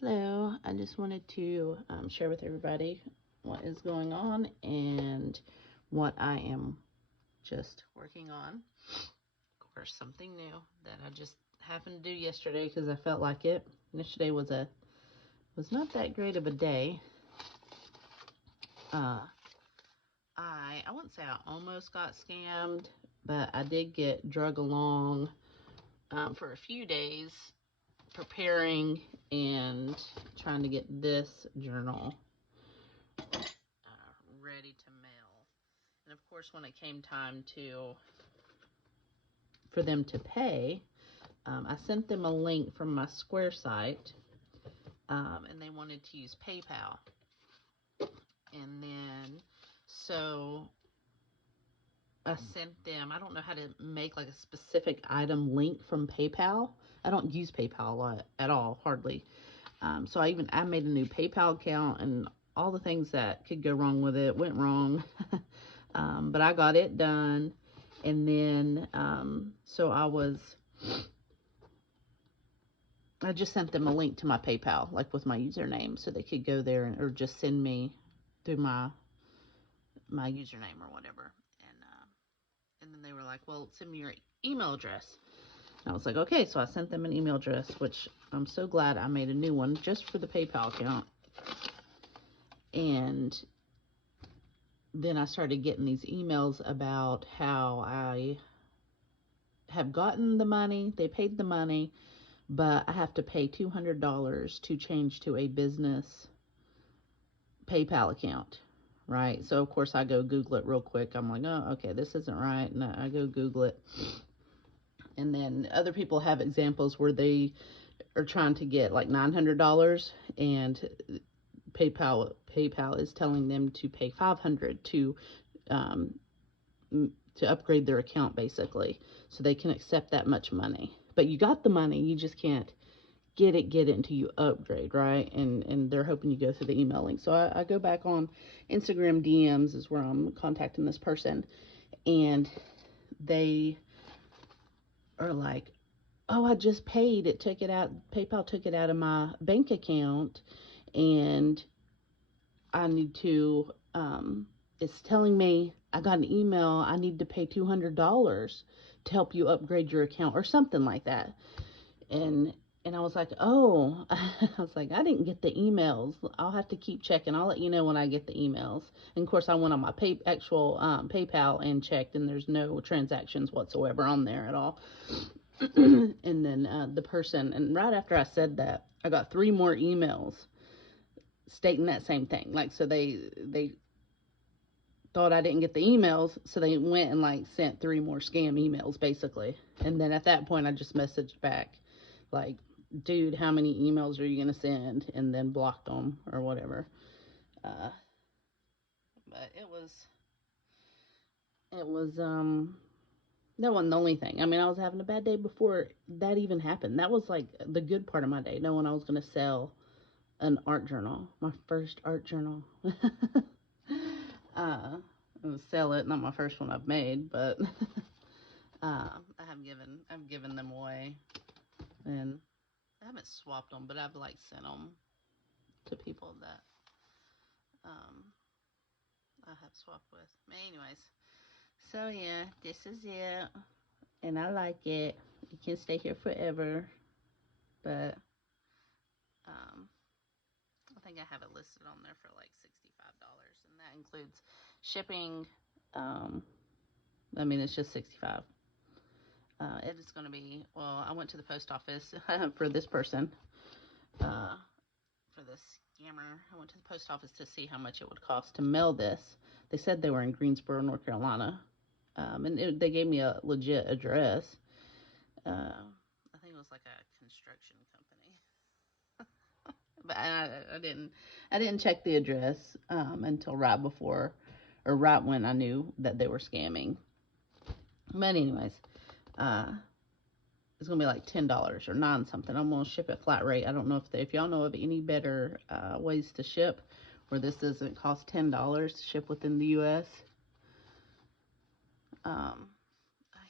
Hello, I just wanted to share with everybody what is going on and what I am just working on. Of course, something new that I just happened to do yesterday because I felt like it. Yesterday was not that great of a day. Uh, I wouldn't say I almost got scammed, but I did get drug along for a few days preparing and trying to get this journal ready to mail. And of course, when it came time for them to pay, I sent them a link from my Square site, and they wanted to use PayPal. And then, so I sent them, I don't know how to make like a specific item link from PayPal. I don't use PayPal a lot at all, hardly. So I made a new PayPal account, and all the things that could go wrong with it went wrong. But I got it done. And then, so I just sent them a link to my PayPal, like with my username, so they could go there or just send me through my username or whatever. And then they were like, well, send me your email address. And I was like, okay. So I sent them an email address, which I'm so glad I made a new one just for the PayPal account. And then I started getting these emails about how I have gotten the money, they paid the money, but I have to pay $200 to change to a business PayPal account, right? So, of course, I go Google it real quick. I'm like, oh, okay, this isn't right. And I go Google it. And then other people have examples where they are trying to get like $900 and PayPal is telling them to pay $500 um, to upgrade their account, basically, so they can accept that much money. But you got the money, you just can't get it until you upgrade, right? And they're hoping you go through the email link. So I go back on Instagram DMs is where I'm contacting this person, and they are like, oh, I just paid, it took it out, PayPal took it out of my bank account, and I need to it's telling me I got an email, I need to pay $200 to help you upgrade your account or something like that. And I was like, oh, I was like, I didn't get the emails. I'll have to keep checking. I'll let you know when I get the emails. And of course, I went on my actual PayPal and checked, and there's no transactions whatsoever on there at all. And then the person, and right after I said that, I got 3 more emails stating that same thing. Like, so they thought I didn't get the emails, so they went and like sent 3 more scam emails basically. And then at that point, I just messaged back, like, dude, how many emails are you gonna send? And then blocked them or whatever. Uh, but it was that wasn't the only thing. I mean, I was having a bad day before that even happened. That was like the good part of my day, knowing I was gonna sell an art journal, my first art journal. uh, Sell it. Not my first one I've made, but I've given them away, and I haven't swapped them, but I've like sent them to people that um I have swapped with. But anyways, so yeah, this is it, and I like it. You can stay here forever, but um I think I have it listed on there for like $65, and that includes shipping. Um, I mean, it's just 65. It is going to be, well, I went to the post office for this person, for this scammer. I went to the post office to see how much it would cost to mail this. They said they were in Greensboro, North Carolina, they gave me a legit address. I think it was like a construction company, but I didn't check the address until right before or right when I knew that they were scamming. But anyways, uh, it's gonna be like $10 or nine something. I'm gonna ship it flat rate. I don't know if y'all know of any better ways to ship where this doesn't cost $10 to ship within the U.S. I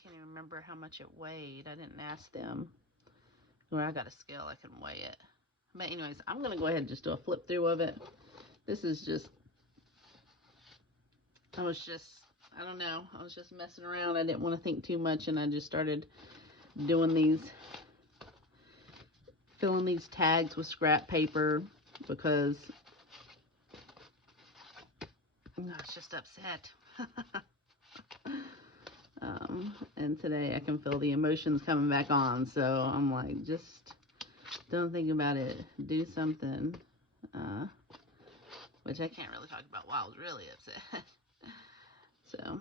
can't even remember how much it weighed. I didn't ask them. Where I got a scale, I can weigh it. But anyways, I'm going to go ahead and just do a flip through of it. This is just, I don't know, I was just messing around. I didn't want to think too much, and I just started doing these, filling these tags with scrap paper because I was just upset. And today I can feel the emotions coming back on, so I'm like, just don't think about it, do something, which I can't really talk about while I was really upset. So,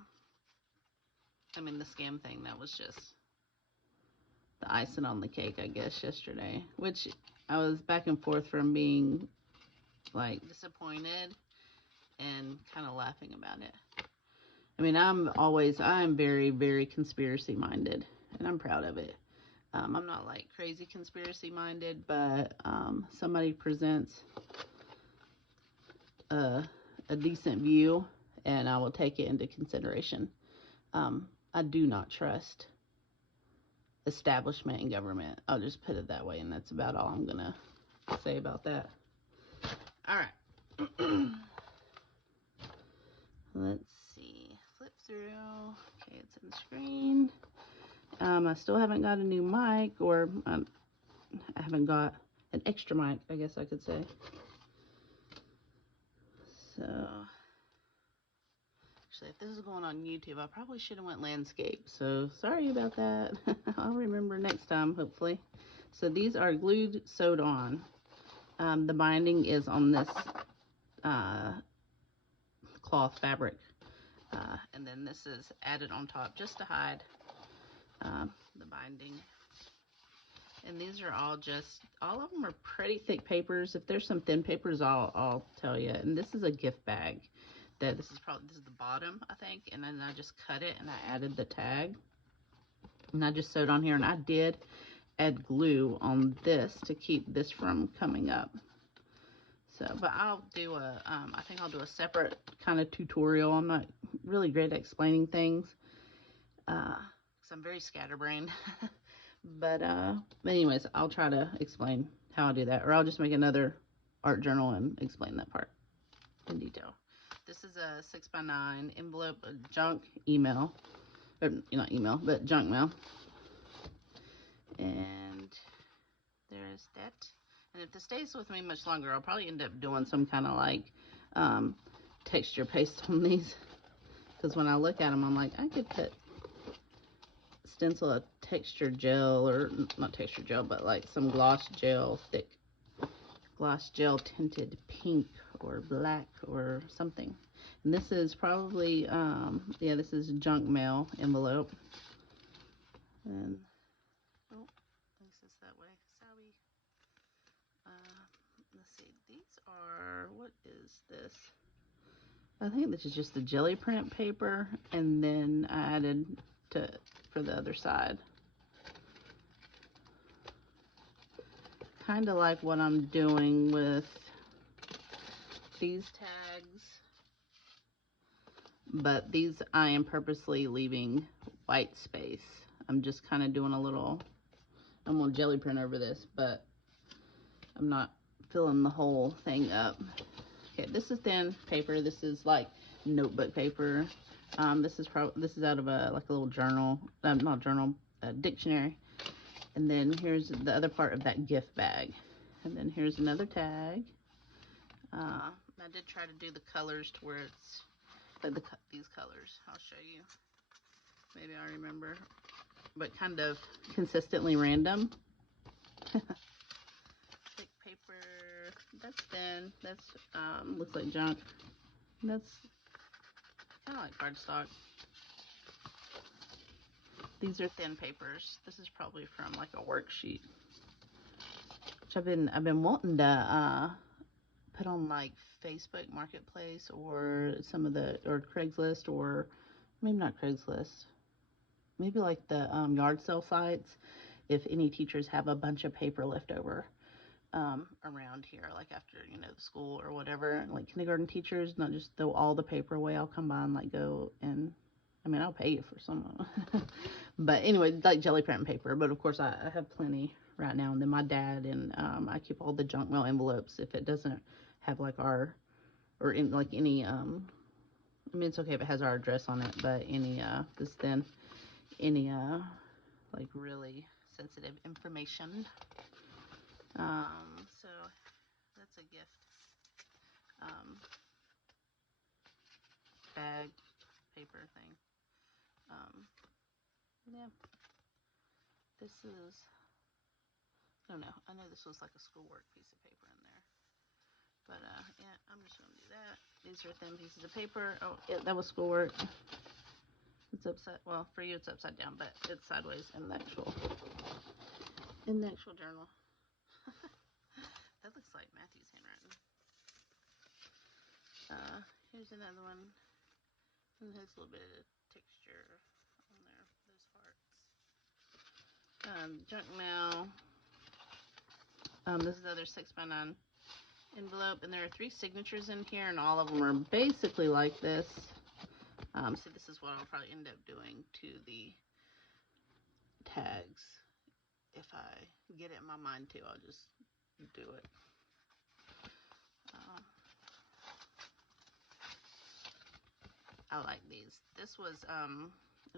I mean, the scam thing, that was just the icing on the cake, I guess, yesterday, which I was back and forth from being like disappointed and kind of laughing about it. I mean, I'm very, very conspiracy minded, and I'm proud of it. I'm not like crazy conspiracy minded, but somebody presents a decent view, and I will take it into consideration. I do not trust establishment and government. I'll just put it that way, and that's about all I'm gonna say about that. All right. Let's see. Flip through. Okay, it's in the screen. I still haven't got a new mic, or I haven't got an extra mic, I guess I could say. So, actually, if this is going on YouTube, I probably should have went landscape. So, sorry about that. I'll remember next time, hopefully. So, these are glued, sewed on. The binding is on this cloth fabric. And then this is added on top just to hide the binding. And these are all of them are pretty thick papers. If there's some thin papers, I'll tell you. And this is a gift bag. This is the bottom, I think. And then I just cut it and I added the tag. And I just sewed on here. And I did add glue on this to keep this from coming up. So, but I'll do I think I'll do a separate kind of tutorial. I'm not really great at explaining things. Because I'm very scatterbrained. But anyways, I'll try to explain how I do that, or I'll just make another art journal and explain that part in detail. This is a 6x9 envelope, junk email, or not email, but junk mail. And there's that. And if this stays with me much longer, I'll probably end up doing some kind of like texture paste on these, because when I look at them, I'm like, I could stencil a texture gel, or not texture gel, but like some gloss gel, thick gloss gel tinted pink or black or something. And this is probably yeah, this is junk mail envelope. And oh, at least it's that way. Sorry. Let's see, these are, what is this? I think this is just the jelly print paper, and then I added for the other side. Kind of like what I'm doing with these tags, but these I am purposely leaving white space. I'm just kind of doing I'm gonna jelly print over this, but I'm not filling the whole thing up. Okay, this is thin paper. This is like notebook paper. This is out of a little journal, not journal, a dictionary. And then here's the other part of that gift bag. And then here's another tag. I did try to do the colors to where it's these colors. I'll show you. Maybe I remember, but kind of consistently random. Thick paper. That's thin. That's looks like junk. That's kind of like cardstock. These are thin papers. This is probably from like a worksheet, which I've been wanting to put on like Facebook Marketplace, or or Craigslist, or maybe not Craigslist, maybe like the yard sale sites, if any teachers have a bunch of paper left over around here, like after the school or whatever, like kindergarten teachers, not just throw all the paper away. I'll come by and like go and, I mean, I'll pay you for some of them. But anyway, like jelly print paper, but of course I have plenty right now. And then my dad, and I keep all the junk mail envelopes if it doesn't have like our, or in like any, I mean, it's okay if it has our address on it, but any, any, like really sensitive information. So that's a gift. Bag, paper thing. Yeah. This is, I don't know. I know this was like a schoolwork piece of paper in there. But, yeah, I'm just going to do that. These are thin pieces of paper. Oh, yeah, that was schoolwork. It's upside, well, for you it's upside down, but it's sideways in the actual journal. That looks like Matthew's handwriting. Here's another one. And it has a little bit of texture on there, those hearts. Junk mail. This is the other 6x9 envelope, and there are 3 signatures in here, and all of them are basically like this. So this is what I'll probably end up doing to the tags. If I get it in my mind to, I'll just do it. I like these. This was, oh,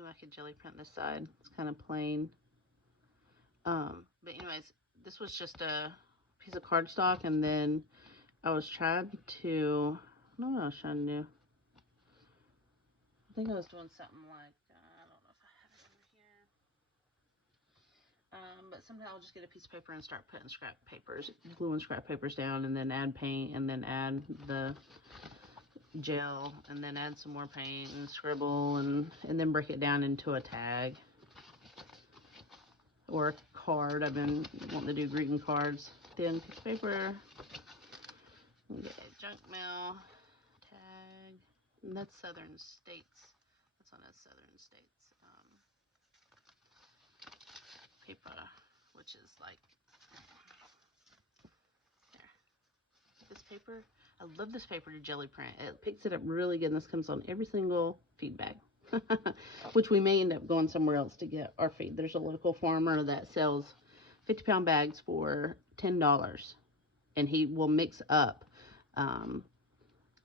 I could jelly print this side. It's kind of plain. But anyways, this was just a piece of cardstock, and then I was trying to, I don't know what I was trying to do. I think I was doing something like, I don't know if I have it over here. But somehow I'll just get a piece of paper and start putting scrap papers, gluing scrap papers down, and then add paint, and then add the gel, and then add some more paint and scribble, and then break it down into a tag or a card. I've been wanting to do greeting cards. Thin piece of paper. Get a junk mail tag. And that's Southern States. That's on a Southern States paper, which is like there. This paper, I love this paper to jelly print. It picks it up really good, and this comes on every single feed bag. Which we may end up going somewhere else to get our feed. There's a local farmer that sells 50-pound bags for $10, and he will mix up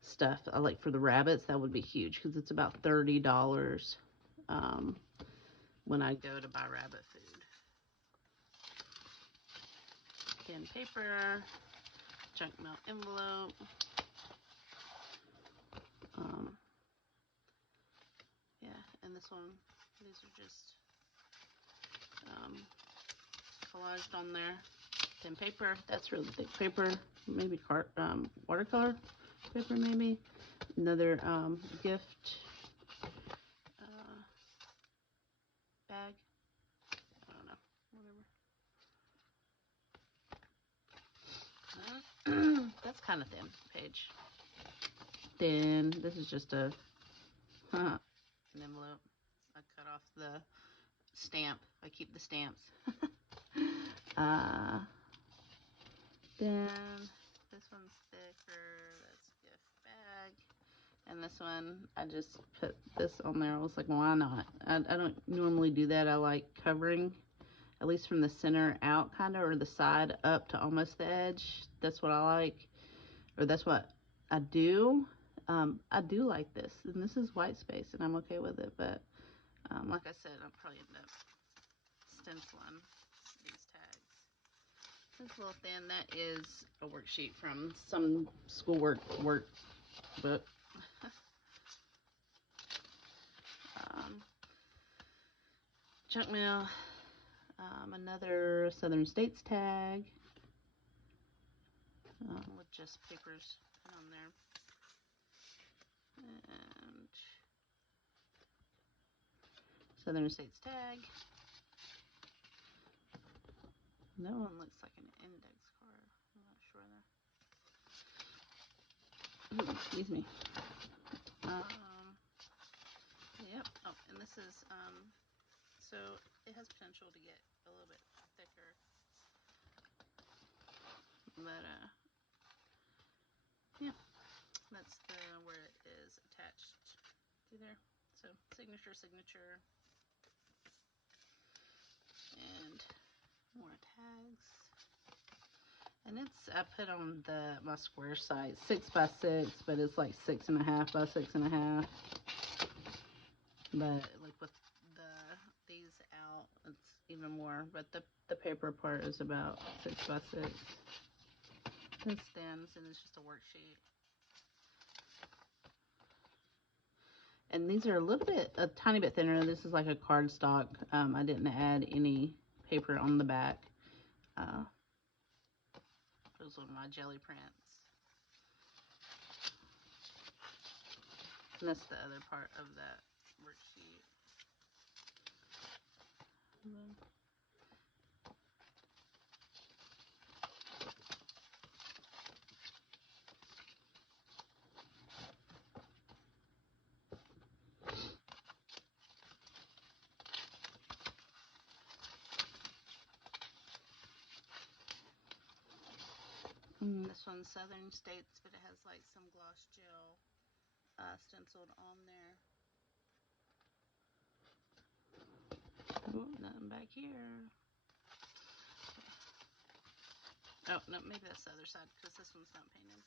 stuff. Like for the rabbits, that would be huge because it's about $30 when I go to buy rabbit food. Thin paper, junk mail envelope. Yeah, and this one, these are just collaged on there. Thin paper, that's really thick paper. Maybe watercolor paper, maybe. Another gift bag. I don't know, whatever. That's kind of thin page. Then this is just an envelope. I cut off the stamp. I keep the stamps. Then this one's thicker. That's gift bag. And this one, I just put this on there. I was like, why not? I don't normally do that. I like covering, at least from the center out, kind of, or the side up to almost the edge. That's what I like, or that's what I do. I do like this, and this is white space, and I'm okay with it. But like I said, I'll probably end up stenciling these tags. It's a little thin. That is a worksheet from some schoolwork workbook. Junk mail. Another Southern States tag with just papers on there. And Southern States tag. That one looks like an index card. I'm not sure there. Ooh, excuse me. Yep. Oh, and this is, so it has potential to get a little bit thicker. But, yeah, that's where it is attached to there. So, signature, and more tags. And it's, I put on my square site 6 by 6, but it's like 6.5 by 6.5. But like with these out, it's even more. But the paper part is about 6 by 6. It stems, and it's just a worksheet. And these are a tiny bit thinner. This is like a cardstock. I didn't add any paper on the back. Those are my jelly prints. And that's the other part of that worksheet. This one's Southern States, but it has like some gloss gel stenciled on there. Oh, nothing back here. Oh, no, maybe that's the other side because this one's not painted.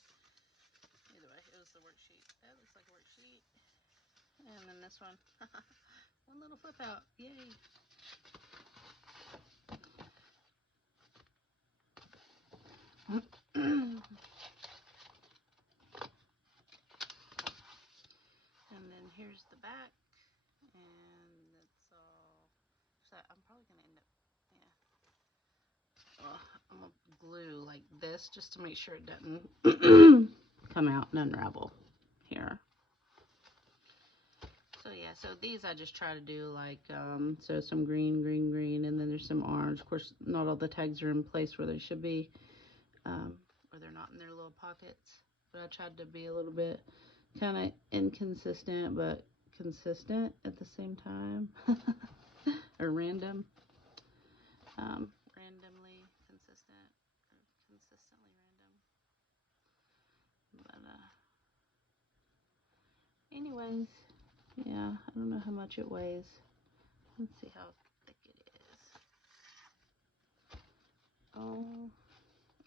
Either way, it was the worksheet. That looks like a worksheet. And then this one. One little flip out. Yay. And then here's the back. And that's all. So I'm probably going to end up, I'm going to glue like this just to make sure it doesn't come out and unravel here. So yeah, so these I just try to do like, so some green, and then there's some orange. Of course, not all the tags are in place where they should be, or they're not in their little pockets. But I tried to be a little bit kind of inconsistent, but consistent at the same time, or random, randomly consistent, or consistently random. But anyways, yeah, I don't know how much it weighs. Let's see how thick it is. Oh,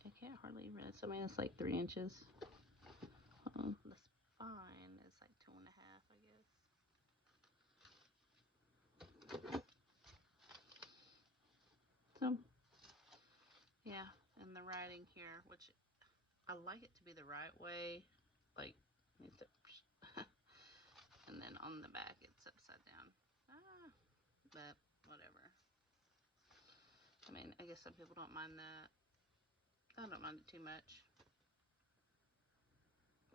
I can't hardly even. I mean, it's like 3 inches. The spine is like 2.5, I guess. So, yeah, and the writing here, which I like it to be the right way, like, and then on the back it's upside down. But whatever. I mean, I guess some people don't mind that. I don't mind it too much.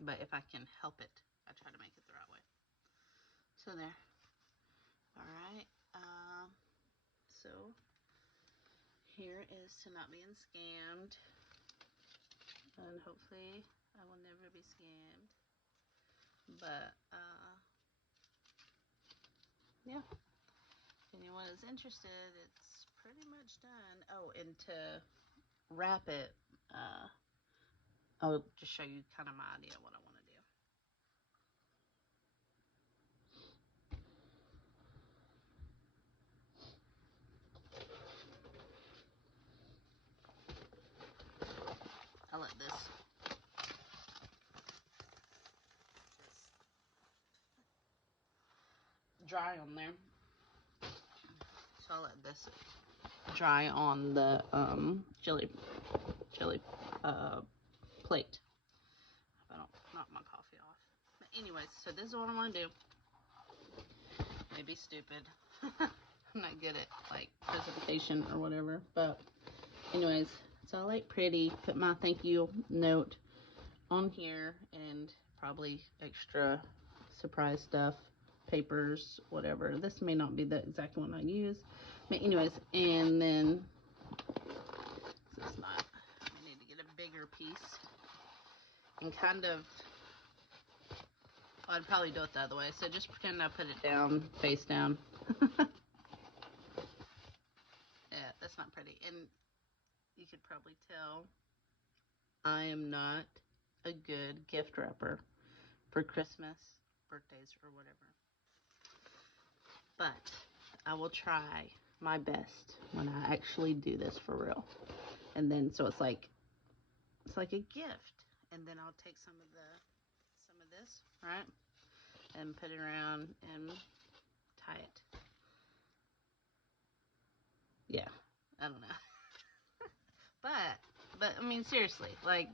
But if I can help it, I try to make it the right way. So there. Alright. So here is to not being scammed. And hopefully I will never be scammed. But, yeah. If anyone is interested, it's pretty much done. Oh, and to wrap it, I'll just show you kind of my idea of what I want to do. I'll let this just dry on there. So I'll let this dry on the jelly plate. If I don't knock my coffee off. But anyways, so this is what I want to do. Maybe stupid. I'm not good at like presentation or whatever. But anyways, so I like pretty. Put my thank you note on here and probably extra surprise stuff, papers, whatever. This may not be the exact one I use. But anyways, and then it's not. I need to get a bigger piece and kind of. Well, I'd probably do it the other way. So just pretend I put it down, face down. Yeah, that's not pretty. And you could probably tell I am not a good gift wrapper for Christmas, birthdays, or whatever. But I will try my best when I actually do this for real. And then, so it's like it's like a gift. And then I'll take some of this, right, and put it around and tie it. Yeah, I don't know. But I mean, seriously, like,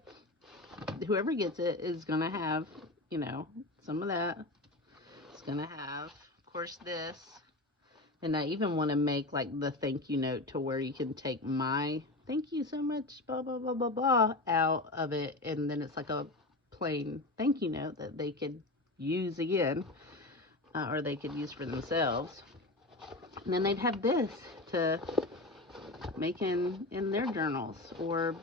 whoever gets it is gonna have, you know, some of that. It's gonna have, of course, this. And I even want to make like the thank you note to where you can take my thank you so much, blah, blah, blah, blah, blah, out of it. And then it's like a plain thank you note that they could use again, or they could use for themselves. And then they'd have this to make in their journals, or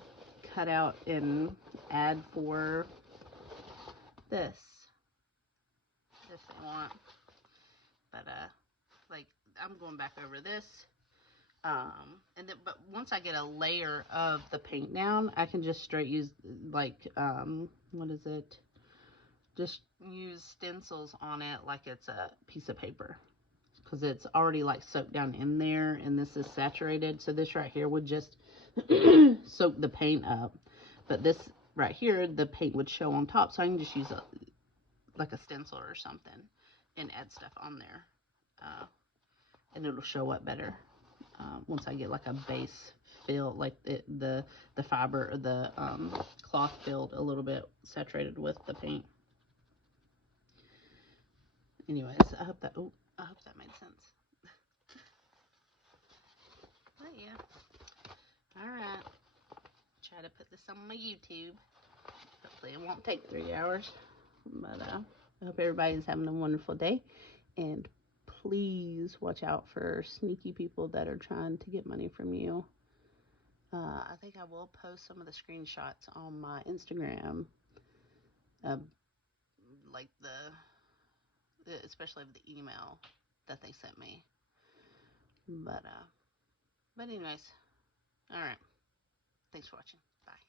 cut out and add for this if they want. But like, I'm going back over this. And then, but once I get a layer of the paint down, I can just straight use, like, what is it? Just use stencils on it like it's a piece of paper, because it's already like soaked down in there, and this is saturated. So this right here would just soak the paint up, but this right here, the paint would show on top. So I can just use like a stencil or something and add stuff on there, and it'll show up better. Once I get like a base fill, like the fiber or the cloth filled a little bit saturated with the paint. Anyways, I hope that made sense. But yeah, all right. Try to put this on my YouTube. Hopefully it won't take 3 hours. But I hope everybody's having a wonderful day, and please watch out for sneaky people that are trying to get money from you. I think I will post some of the screenshots on my Instagram, like especially of the email that they sent me. But anyways, all right. Thanks for watching. Bye.